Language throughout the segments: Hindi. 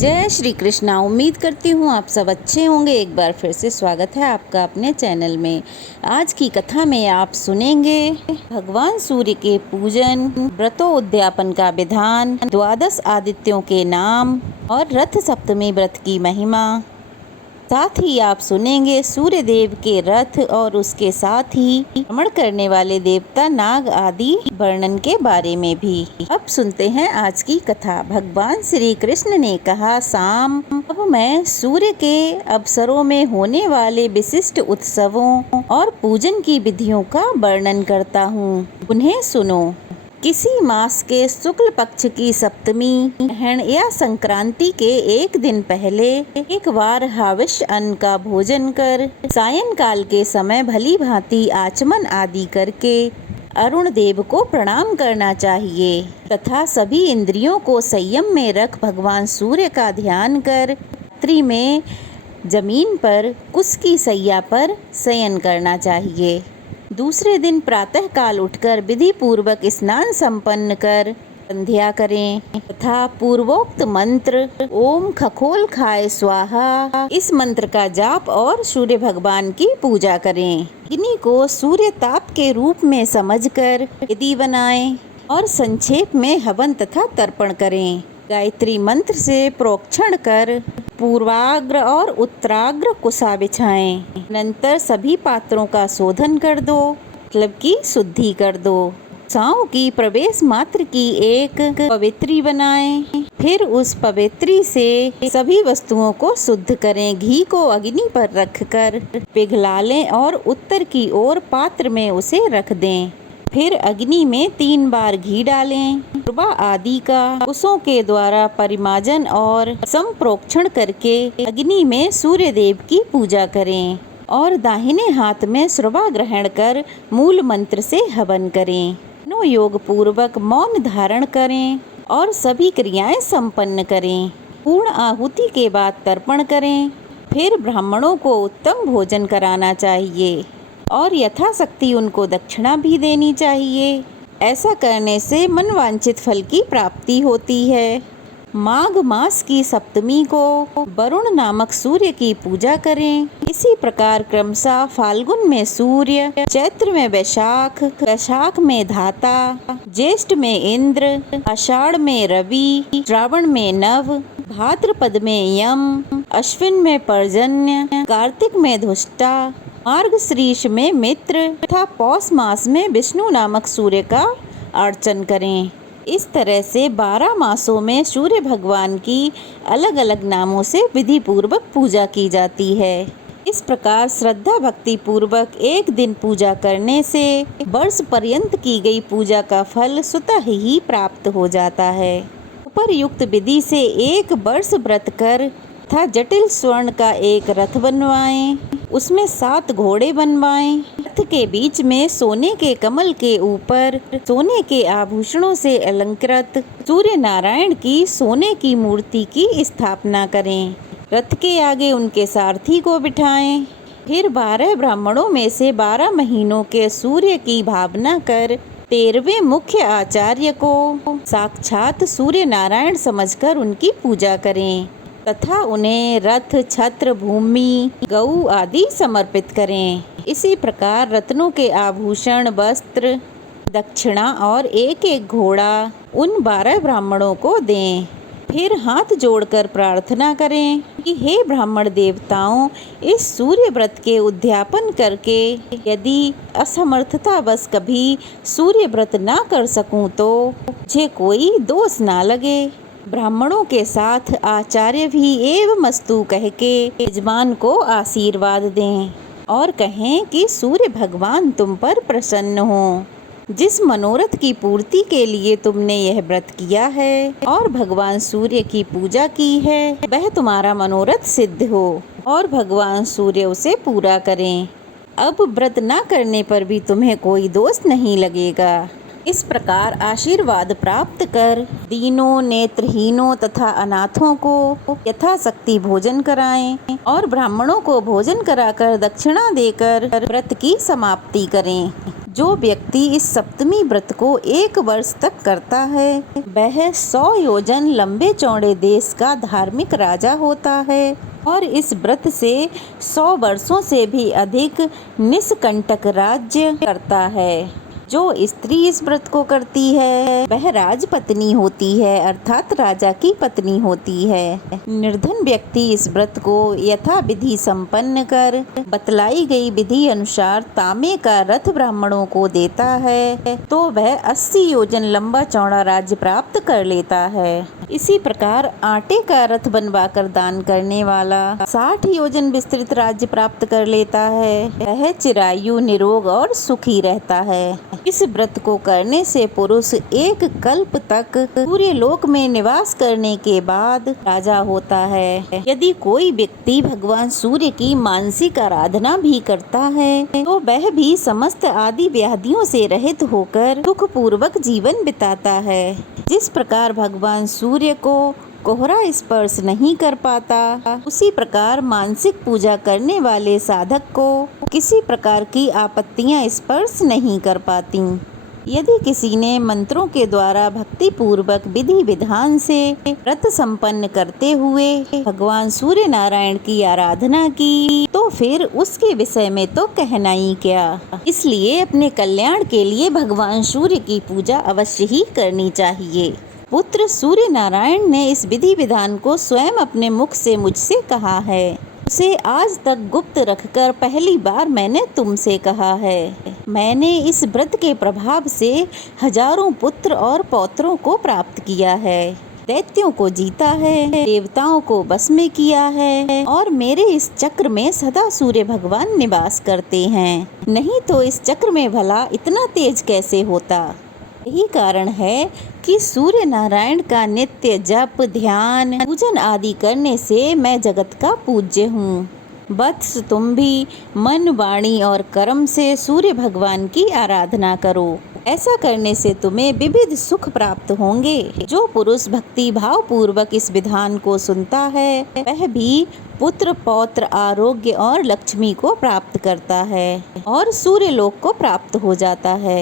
जय श्री कृष्णा। उम्मीद करती हूँ आप सब अच्छे होंगे। एक बार फिर से स्वागत है आपका अपने चैनल में। आज की कथा में आप सुनेंगे भगवान सूर्य के पूजन, व्रतोद्यापन का विधान, द्वादश आदित्यों के नाम और रथ सप्तमी व्रत की महिमा। साथ ही आप सुनेंगे सूर्य देव के रथ और उसके साथ ही भ्रमण करने वाले देवता नाग आदि वर्णन के बारे में भी। अब सुनते हैं आज की कथा। भगवान श्री कृष्ण ने कहा, साम, अब मैं सूर्य के अवसरों में होने वाले विशिष्ट उत्सवों और पूजन की विधियों का वर्णन करता हूँ, उन्हें सुनो। किसी मास के शुक्ल पक्ष की सप्तमी, ग्रहण या संक्रांति के एक दिन पहले एक बार हविष्य अन्न का भोजन कर सायंकाल के समय भली भांति आचमन आदि करके अरुण देव को प्रणाम करना चाहिए तथा सभी इंद्रियों को संयम में रख भगवान सूर्य का ध्यान कर रात्रि में जमीन पर कुश की सैया पर शयन करना चाहिए। दूसरे दिन प्रातः काल उठकर विधि पूर्वक स्नान संपन्न कर संध्या करें तथा पूर्वोक्त मंत्र ओम खखोल खाए स्वाहा, इस मंत्र का जाप और सूर्य भगवान की पूजा करें। अग्नि को सूर्य ताप के रूप में समझकर विधि बनाएं और संक्षेप में हवन तथा तर्पण करें। गायत्री मंत्र से प्रोक्षण कर पूर्वाग्र और उत्तराग्र कुशा बिछाएं। अनंतर सभी पात्रों का शोधन कर दो, मतलब की शुद्धि कर दो। साओं की प्रवेश मात्र की एक पवित्री बनाएं। फिर उस पवित्री से सभी वस्तुओं को शुद्ध करें। घी को अग्नि पर रखकर पिघला लें और उत्तर की ओर पात्र में उसे रख दें। फिर अग्नि में 3 बार घी डालें। पूर्वा आदि का कुशों के द्वारा परिमार्जन और संप्रोक्षण करके अग्नि में सूर्य देव की पूजा करें और दाहिने हाथ में श्रवा ग्रहण कर मूल मंत्र से हवन करें। नो योग पूर्वक मौन धारण करें और सभी क्रियाएं संपन्न करें। पूर्ण आहुति के बाद तर्पण करें। फिर ब्राह्मणों को उत्तम भोजन कराना चाहिए और यथाशक्ति उनको दक्षिणा भी देनी चाहिए। ऐसा करने से मनवांछित फल की प्राप्ति होती है। माघ मास की सप्तमी को वरुण नामक सूर्य की पूजा करें। इसी प्रकार क्रमशः फाल्गुन में सूर्य, चैत्र में वैशाख, वैशाख में धाता, ज्येष्ठ में इंद्र, आषाढ़ में रवि, श्रावण में नव, भाद्रपद में यम, अश्विन में पर्जन्य, कार्तिक में धुष्टा, मार्गशीर्ष में मित्र तथा पौष मास में विष्णु नामक सूर्य का अर्चन करें। इस तरह से 12 मासों में सूर्य भगवान की अलग अलग नामों से विधि पूर्वक पूजा की जाती है। इस प्रकार श्रद्धा भक्ति पूर्वक एक दिन पूजा करने से वर्ष पर्यंत की गई पूजा का फल स्वतः ही प्राप्त हो जाता है। उपरयुक्त विधि से 1 वर्ष व्रत कर तथा जटिल स्वर्ण का एक रथ बनवाएं। उसमें 7 घोड़े बनवाएं। रथ के बीच में सोने के कमल के ऊपर सोने के आभूषणों से अलंकृत सूर्य नारायण की सोने की मूर्ति की स्थापना करें। रथ के आगे उनके सारथी को बिठाएं। फिर 12 ब्राह्मणों में से 12 महीनों के सूर्य की भावना कर 13वें मुख्य आचार्य को साक्षात सूर्य नारायण समझकर उनकी पूजा करें तथा उन्हें रथ, छत्र, भूमि, गऊ आदि समर्पित करें। इसी प्रकार रत्नों के आभूषण, वस्त्र, दक्षिणा और एक घोड़ा उन 12 ब्राह्मणों को दें। फिर हाथ जोड़कर प्रार्थना करें कि हे ब्राह्मण देवताओं, इस सूर्य व्रत के उद्यापन करके यदि असमर्थतावश कभी सूर्य व्रत ना कर सकूं तो मुझे कोई दोष ना लगे। ब्राह्मणों के साथ आचार्य भी एवमस्तु कह के यजमान को आशीर्वाद दें और कहें कि सूर्य भगवान तुम पर प्रसन्न हो। जिस मनोरथ की पूर्ति के लिए तुमने यह व्रत किया है और भगवान सूर्य की पूजा की है, वह तुम्हारा मनोरथ सिद्ध हो और भगवान सूर्य उसे पूरा करें। अब व्रत न करने पर भी तुम्हें कोई दोष नहीं लगेगा। इस प्रकार आशीर्वाद प्राप्त कर दीनों, नेत्रहीनों तथा अनाथों को यथाशक्ति भोजन कराएं और ब्राह्मणों को भोजन कराकर दक्षिणा देकर व्रत की समाप्ति करें। जो व्यक्ति इस सप्तमी व्रत को 1 वर्ष तक करता है वह 100 योजन लंबे चौड़े देश का धार्मिक राजा होता है और इस व्रत से 100 वर्षों से भी अधिक निष्कंटक राज्य करता है। जो स्त्री इस व्रत को करती है वह राजपत्नी होती है, अर्थात राजा की पत्नी होती है। निर्धन व्यक्ति इस व्रत को यथा विधि संपन्न कर बतलाई गई विधि अनुसार तांबे का रथ ब्राह्मणों को देता है तो वह 80 योजन लंबा चौड़ा राज्य प्राप्त कर लेता है। इसी प्रकार आटे का रथ बनवाकर दान करने वाला 60 योजन विस्तृत राज्य प्राप्त कर लेता है। वह चिरायु, निरोग और सुखी रहता है। इस व्रत को करने से पुरुष 1 कल्प तक सूर्य लोक में निवास करने के बाद राजा होता है। यदि कोई व्यक्ति भगवान सूर्य की मानसिक आराधना भी करता है तो वह भी समस्त आदि व्याधियों से रहित होकर सुख पूर्वक जीवन बिताता है। जिस प्रकार भगवान सूर्य को कोहरा स्पर्श नहीं कर पाता, उसी प्रकार मानसिक पूजा करने वाले साधक को किसी प्रकार की आपत्तियां स्पर्श नहीं कर पाती। यदि किसी ने मंत्रों के द्वारा भक्ति पूर्वक विधि विधान से व्रत संपन्न करते हुए भगवान सूर्य नारायण की आराधना की तो फिर उसके विषय में तो कहना ही क्या। इसलिए अपने कल्याण के लिए भगवान सूर्य की पूजा अवश्य ही करनी चाहिए। पुत्र सूर्य नारायण ने इस विधि विधान को स्वयं अपने मुख से मुझसे कहा है। उसे आज तक गुप्त रखकर पहली बार मैंने तुमसे कहा है। मैंने इस व्रत के प्रभाव से हजारों पुत्र और पौत्रों को प्राप्त किया है, दैत्यों को जीता है, देवताओं को बस में किया है और मेरे इस चक्र में सदा सूर्य भगवान निवास करते हैं। नहीं तो इस चक्र में भला इतना तेज कैसे होता। यही कारण है कि सूर्य नारायण का नित्य जप, ध्यान, पूजन आदि करने से मैं जगत का पूज्य हूँ। वत्स, तुम भी मन, वाणी और कर्म से सूर्य भगवान की आराधना करो। ऐसा करने से तुम्हें विविध सुख प्राप्त होंगे। जो पुरुष भक्ति भाव पूर्वक इस विधान को सुनता है वह भी पुत्र, पौत्र, आरोग्य और लक्ष्मी को प्राप्त करता है और सूर्य लोक को प्राप्त हो जाता है।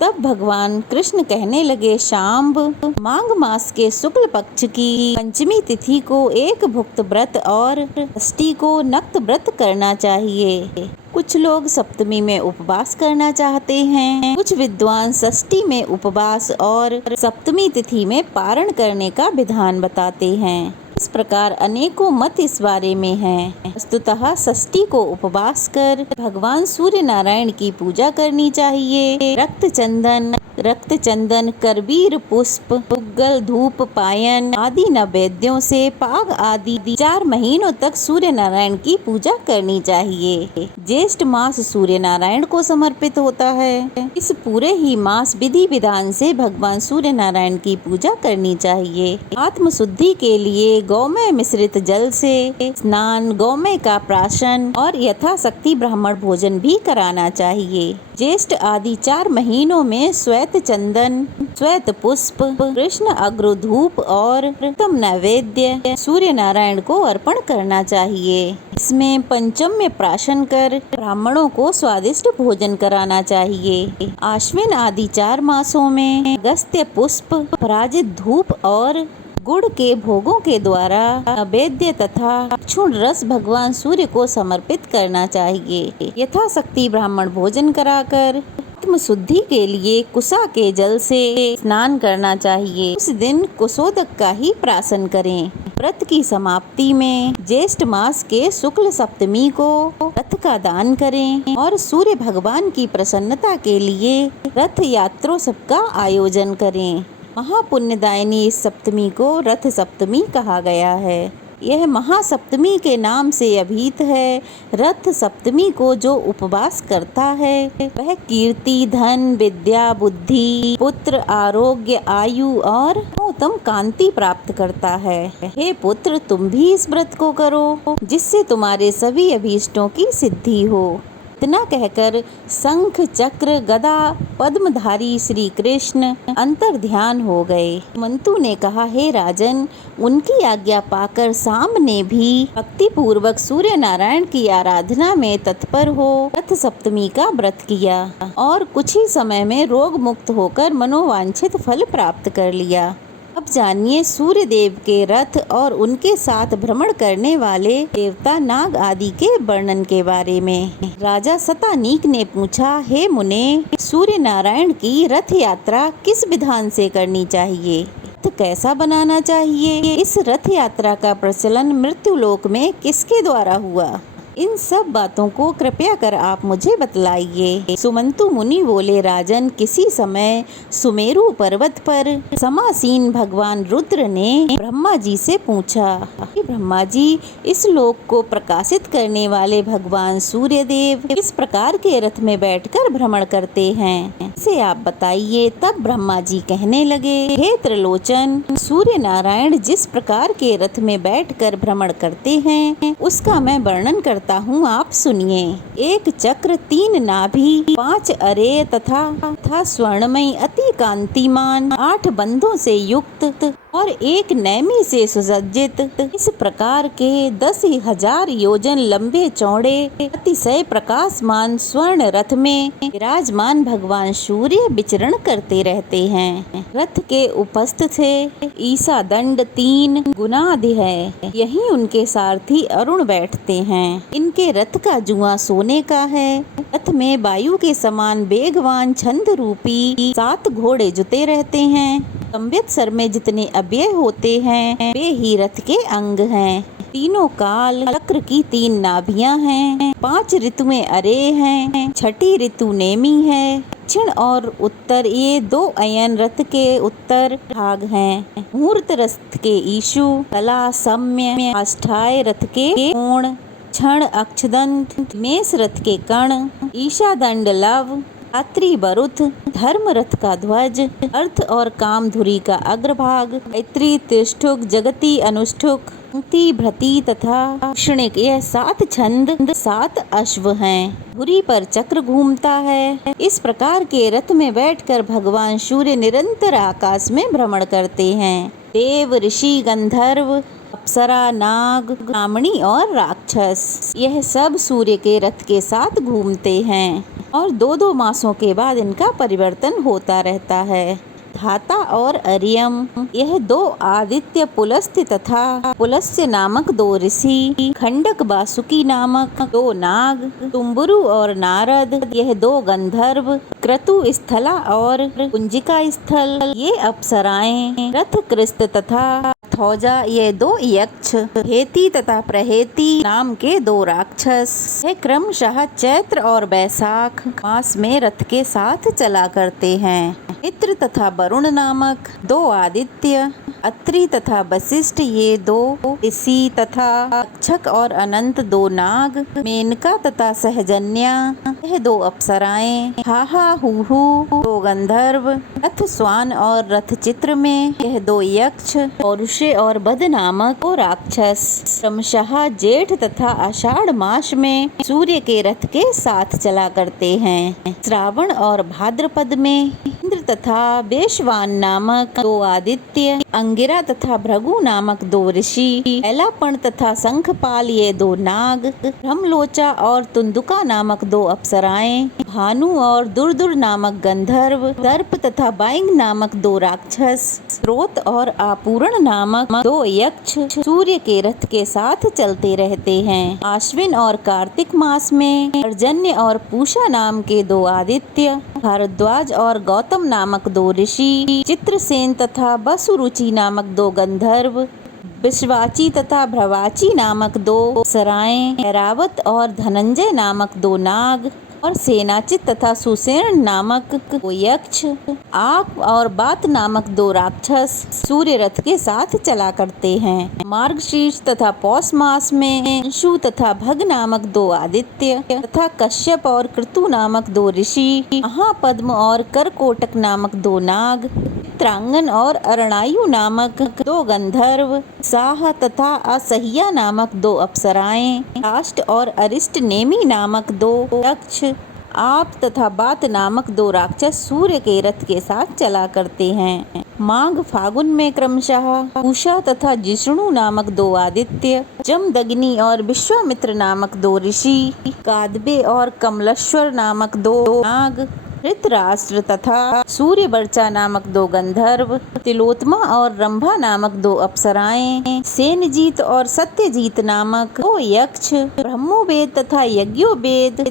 तब भगवान कृष्ण कहने लगे, शाम्ब, माघ मास के शुक्ल पक्ष की पंचमी तिथि को एक भुक्त व्रत और षष्ठी को नक्त व्रत करना चाहिए। कुछ लोग सप्तमी में उपवास करना चाहते हैं, कुछ विद्वान षष्ठी में उपवास और सप्तमी तिथि में पारण करने का विधान बताते हैं। इस प्रकार अनेकों मत इस बारे में हैं। वस्तुतः षष्ठी को उपवास कर भगवान सूर्य नारायण की पूजा करनी चाहिए। रक्त चंदन, करबीर पुष्प, उग्गल, धूप, पायन आदि नैवेद्यों से पाग आदि 4 महीनों तक सूर्य नारायण की पूजा करनी चाहिए। ज्येष्ठ मास सूर्य नारायण को समर्पित होता है। इस पूरे ही मास विधि विधान से भगवान सूर्य नारायण की पूजा करनी चाहिए। आत्म शुद्धि के लिए गौमय मिश्रित जल से स्नान, गौमय का प्राशन और यथाशक्ति ब्राह्मण भोजन भी कराना चाहिए। ज्येष्ठ आदि 4 महीनों में श्वेत चंदन, श्वेत पुष्प, कृष्ण अग्र धूप और उत्तम नैवेद्य सूर्य नारायण को अर्पण करना चाहिए। इसमें पंचम्य प्राशन कर ब्राह्मणों को स्वादिष्ट भोजन कराना चाहिए। आश्विन आदि 4 मासों में अगस्त्य पुष्प, पराजित धूप और गुड़ के भोगों के द्वारा नैवेद्य तथा क्षुण रस भगवान सूर्य को समर्पित करना चाहिए। यथाशक्ति ब्राह्मण भोजन कराकर आत्म शुद्धि के लिए कुसा के जल से स्नान करना चाहिए। उस दिन कुशोदक का ही प्राशन करें। व्रत की समाप्ति में ज्येष्ठ मास के शुक्ल सप्तमी को रथ का दान करें और सूर्य भगवान की प्रसन्नता के लिए रथ यात्रोत्सव का आयोजन करें। महापुण्यदायिनी इस सप्तमी को रथ सप्तमी कहा गया है। यह महासप्तमी के नाम से अभिहित है। रथ सप्तमी को जो उपवास करता है वह कीर्ति, धन, विद्या, बुद्धि, पुत्र, आरोग्य, आयु और उत्तम कांति प्राप्त करता है। हे पुत्र, तुम भी इस व्रत को करो जिससे तुम्हारे सभी अभीष्टों की सिद्धि हो। इतना कहकर शंख चक्र गदा पद्मधारी श्री कृष्ण अंतर ध्यान हो गए। सुमंतु ने कहा, हे राजन, उनकी आज्ञा पाकर सांब ने भी भक्ति पूर्वक सूर्य नारायण की आराधना में तत्पर हो रथ सप्तमी का व्रत किया और कुछ ही समय में रोग मुक्त होकर मनोवांछित फल प्राप्त कर लिया। अब जानिए सूर्य देव के रथ और उनके साथ भ्रमण करने वाले देवता नाग आदि के वर्णन के बारे में। राजा शतानीक ने पूछा, हे मुने, सूर्य नारायण की रथ यात्रा किस विधान से करनी चाहिए? रथ कैसा बनाना चाहिए? इस रथ यात्रा का प्रचलन मृत्युलोक में किसके द्वारा हुआ? इन सब बातों को कृपया कर आप मुझे बतलाइए। सुमंतु मुनि बोले, राजन, किसी समय सुमेरु पर्वत पर समासीन भगवान रुद्र ने ब्रह्मा जी से पूछा, ब्रह्मा जी, इस लोक को प्रकाशित करने वाले भगवान सूर्य देव किस प्रकार के रथ में बैठकर भ्रमण करते हैं, इसे आप बताइए। तब ब्रह्मा जी कहने लगे, हे त्रिलोचन, सूर्य नारायण जिस प्रकार के रथ में बैठकर भ्रमण करते हैं उसका मैं वर्णन करता हूँ, आप सुनिए। एक चक्र, 3 नाभि, 5 अरे तथा स्वर्णमयी अति कांतिमान 8 बंधों से युक्त और एक नैमी से सुसज्जित, इस प्रकार के 10,000 योजन लंबे चौड़े अतिशय प्रकाशमान स्वर्ण रथ में विराजमान भगवान सूर्य विचरण करते रहते हैं। रथ के उपस्थ से ईसा दंड 3 गुणाधि है, यही उनके सारथी अरुण बैठते हैं। इनके रथ का जुआ सोने का है। रथ में वायु के समान वेगवान छंद रूपी 7 घोड़े जुते रहते हैं। संवत्सर में जितने अव्यय होते हैं वे ही रथ के अंग हैं। तीनों काल चक्र की 3 नाभियां हैं। 5 ऋतुएं अरे हैं। छठी ऋतु नेमी है। दक्षिण और उत्तर ये 2 अयन रथ के उत्तर भाग हैं। मुहूर्त रथ के ईशु, कला सम्य, अष्टाय रथ के कोण, क्षण अक्षदंत, मेष रथ के कर्ण, ईशा दंड लव, रात्रि बरुथ, धर्म रथ का ध्वज, अर्थ और काम धुरी का अग्रभाग, मैत्री तिष्ठुक, जगती अनुष्ठुक, भ्रति तथा क्षणिक, यह 7 छंद 7 अश्व हैं। धुरी पर चक्र घूमता है। इस प्रकार के रथ में बैठकर भगवान सूर्य निरंतर आकाश में भ्रमण करते हैं। देव, ऋषि, गंधर्व, अप्सरा, नाग, ब्राह्मणी और राक्षस, यह सब सूर्य के रथ के साथ घूमते हैं और 2-2 मासों के बाद इनका परिवर्तन होता रहता है। धाता और अर्यम, यह 2 आदित्य, पुलस्त्य तथा पुलस्त्य नामक 2 ऋषि, खंडक बासुकी नामक 2 नाग, तुम्बुरु और नारद, यह 2 गंधर्व, क्रतु स्थला और कुंजिका स्थल, ये अप्सराएं, रथ कृस्त तथा थौजा, ये 2 यक्ष, हेती तथा प्रहेती नाम के 2 राक्षस, ये क्रमशः चैत्र और वैशाख मास में रथ के साथ चला करते हैं। मित्र तथा वरुण नामक 2 आदित्य, अत्रि तथा वशिष्ठ, ये 2 ऋषि तथा अक्षक और अनंत 2 नाग, मेनका तथा सहजन्या, यह 2 अप्सराएं, हाहा हूहू 2 गंधर्व, रथ स्वान और रथ चित्र में यह 2 यक्ष, पौरुषे और बद नामक 2 राक्षस, क्रमशः जेठ तथा आषाढ़ मास में सूर्य के रथ के साथ चला करते हैं। श्रावण और भाद्रपद में इंद्र तथा वेशवान नामक 2 आदित्य, अंगिरा तथा भृगु नामक 2 ऋषि, ऐलापण तथा शंखपाल, ये 2 नाग, ब्रह्मलोचा और तुंदुका नामक 2 अप्सराएं, भानु और दुर्दुर नामक गंधर्व, दर्प तथा बाइंग नामक 2 राक्षस, स्रोत और आपूरण नामक 2 यक्ष सूर्य के रथ के साथ चलते रहते हैं। आश्विन और कार्तिक मास में पर्जन्य और पूषा नाम के 2 आदित्य, भारद्वाज और गौतम नामक 2 ऋषि, चित्रसेन तथा वसुरुचि नामक 2 गंधर्व, विश्वाची तथा भ्रवाची नामक 2 सराएं, ऐरावत और धनंजय नामक 2 नाग और सेनाचित तथा सुसेन नामक 2 यक्ष, आक और बात नामक 2 राक्षस सूर्य रथ के साथ चला करते हैं। मार्गशीर्ष तथा पौष मास में अंशु तथा भग नामक 2 आदित्य तथा कश्यप और कृतु नामक 2 ऋषि, महापद्म और करकोटक नामक 2 नाग, चित्रांगन और अरणायु नामक 2 गंधर्व, साह तथा असह्या नामक 2 अप्सराएं, काष्ट और अरिष्ट नेमी नामक 2 यक्ष, आप तथा बात नामक 2 राक्षस सूर्य के रथ के साथ चला करते हैं। माघ फागुन में क्रमशः उषा तथा जिष्णु नामक 2 आदित्य, जमदग्नि और विश्वामित्र नामक 2 ऋषि, कादबे और कमलेश्वर नामक 2 नाग, धृतराष्ट्र तथा सूर्यवर्चा नामक 2 गंधर्व, तिलोत्तमा और रंभा नामक 2 अप्सराएं, सेनजीत और सत्यजीत नामक 2 यक्ष, ब्रह्मोवेद तथा यज्ञोवेद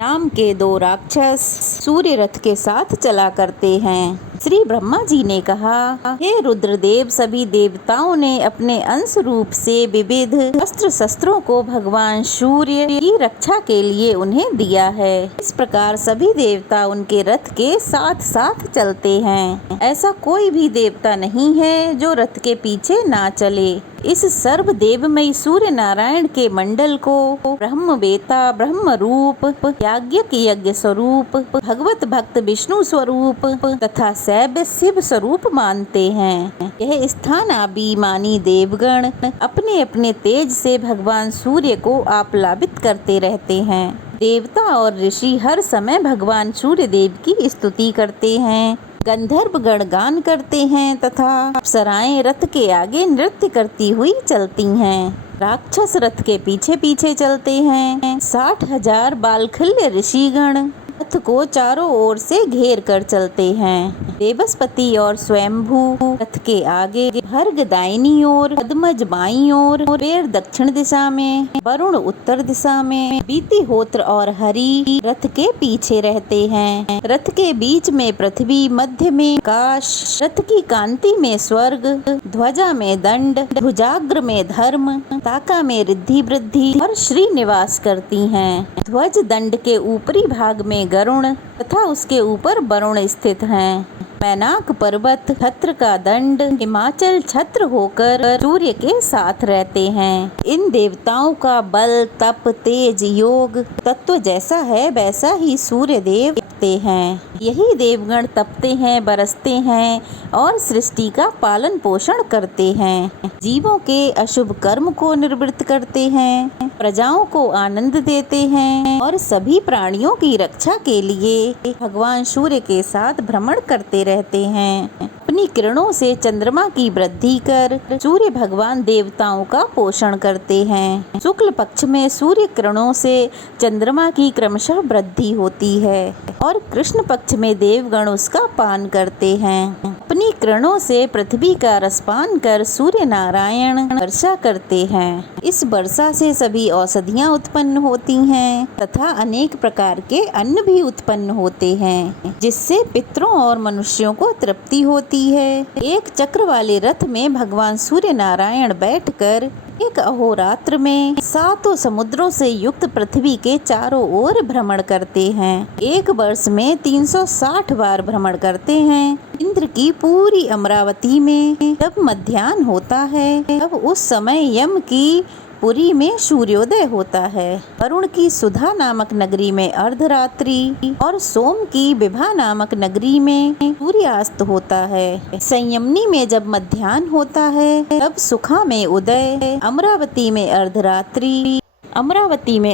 नाम के 2 राक्षस सूर्य रथ के साथ चला करते हैं। श्री ब्रह्मा जी ने कहा, हे रुद्रदेव, सभी देवताओं ने अपने अंश रूप से विविध अस्त्र शस्त्रों को भगवान सूर्य की रक्षा के लिए उन्हें दिया है। इस प्रकार सभी देवता उनके रथ के साथ साथ चलते हैं। ऐसा कोई भी देवता नहीं है जो रथ के पीछे ना चले। इस सर्व देवमय सूर्य नारायण के मंडल को ब्रह्मवेता, ब्रह्म रूप, याज्ञिक यज्ञ स्वरूप, भगवत भक्त विष्णु स्वरूप तथा शैव शिव स्वरूप मानते हैं। यह स्थान अभिमानी देवगण अपने अपने तेज से भगवान सूर्य को आप्लावित करते रहते हैं। देवता और ऋषि हर समय भगवान सूर्य देव की स्तुति करते हैं। गंधर्व गण गान करते हैं तथा अप्सराएं रथ के आगे नृत्य करती हुई चलती हैं। राक्षस रथ के पीछे पीछे चलते हैं। 60,000 बालखल्य ऋषिगण रथ को चारों ओर से घेर कर चलते हैं। देवस्पति और स्वयंभू रथ के आगे, भर्ग दाहिनी ओर, पद्मज बाईं ओर, पेड़ दक्षिण दिशा में, वरुण उत्तर दिशा में, बीतिहोत्र और हरि रथ के पीछे रहते हैं। रथ के बीच में पृथ्वी, मध्य में आकाश, रथ की कांति में स्वर्ग, ध्वजा में दंड, भुजाग्र में धर्म, ताका में रिद्धि वृद्धि और श्री निवास करती हैं। ध्वज दंड के ऊपरी भाग में गरुण तथा उसके ऊपर वरुण स्थित हैं। मैनाक पर्वत छत्र का दंड हिमाचल छत्र होकर सूर्य के साथ रहते हैं। इन देवताओं का बल, तप, तेज, योग तत्व जैसा है वैसा ही सूर्य देव तपते हैं। यही देवगण तपते हैं, बरसते हैं और सृष्टि का पालन पोषण करते हैं। जीवों के अशुभ कर्म को निवृत्त करते हैं, प्रजाओं को आनंद देते हैं और सभी प्राणियों की रक्षा के लिए भगवान सूर्य के साथ भ्रमण करते रहते हैं। अपनी किरणों से चंद्रमा की वृद्धि कर सूर्य भगवान देवताओं का पोषण करते हैं। शुक्ल पक्ष में सूर्य किरणों से चंद्रमा की क्रमशः वृद्धि होती है और कृष्ण पक्ष में देवगण उसका पान करते हैं। अपनी किरणों से पृथ्वी का रसपान कर सूर्य नारायण वर्षा करते हैं। इस वर्षा से सभी औषधियाँ उत्पन्न होती हैं तथा अनेक प्रकार के अन्न भी उत्पन्न होते हैं, जिससे पितरों और मनुष्यों को तृप्ति होती है। एक चक्र वाले रथ में भगवान सूर्य नारायण बैठकर एक अहोरात्र में 7 समुद्रों से युक्त पृथ्वी के चारों ओर भ्रमण करते हैं। एक वर्ष में 360 बार भ्रमण करते हैं। इंद्र की पूरी अमरावती में जब मध्याह्न होता है तब उस समय यम की पुरी में सूर्योदय होता है। वरुण की सुधा नामक नगरी में अर्धरात्रि और सोम की विभा नामक नगरी में सूर्यास्त होता है। संयमनी में जब मध्याह्न होता है तब सुखा में उदय, अमरावती में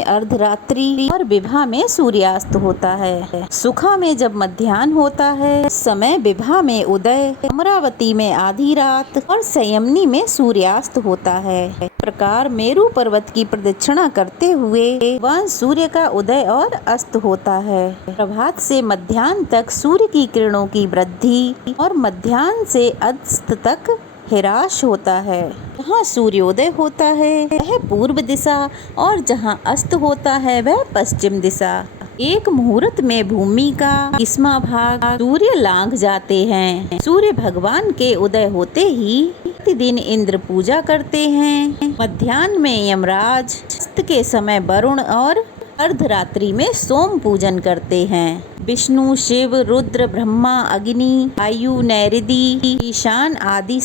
अर्धरात्रि और विभा में सूर्यास्त होता है। सुखा में जब मध्याह्न होता है समय विभा में उदय, अमरावती में आधी रात और संयमनी में सूर्यास्त होता है। प्रकार मेरु पर्वत की प्रदक्षिणा करते हुए भगवान सूर्य का उदय और अस्त होता है। प्रभात से मध्याह्न तक सूर्य की किरणों की वृद्धि और मध्याह्न से अस्त तक ह्रास होता है। जहाँ सूर्योदय होता है वह पूर्व दिशा और जहाँ अस्त होता है वह पश्चिम दिशा। एक मुहूर्त में भूमि का 20वां भाग सूर्य लांघ जाते हैं। सूर्य भगवान के उदय होते ही प्रतिदिन इंद्र पूजा करते हैं। मध्याह्न में यमराज, अस्त के समय वरुण और अर्धरात्रि में सोम पूजन करते हैं। विष्णु, शिव, रुद्र, ब्रह्मा, अग्नि, वायु, नैऋदि, ईशान आदि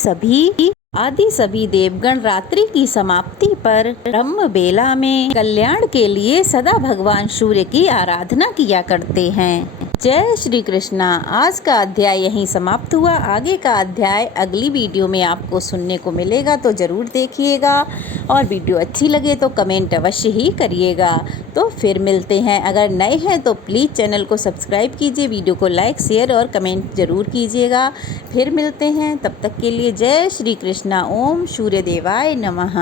सभी देवगण रात्रि की समाप्ति पर ब्रह्म बेला में कल्याण के लिए सदा भगवान सूर्य की आराधना किया करते हैं। जय श्री कृष्णा। आज का अध्याय यहीं समाप्त हुआ। आगे का अध्याय अगली वीडियो में आपको सुनने को मिलेगा, तो ज़रूर देखिएगा। और वीडियो अच्छी लगे तो कमेंट अवश्य ही करिएगा। तो फिर मिलते हैं। अगर नए हैं तो प्लीज़ चैनल को सब्सक्राइब कीजिए, वीडियो को लाइक शेयर और कमेंट ज़रूर कीजिएगा। फिर मिलते हैं, तब तक के लिए जय श्री कृष्णा। ओम सूर्य देवाय नमः।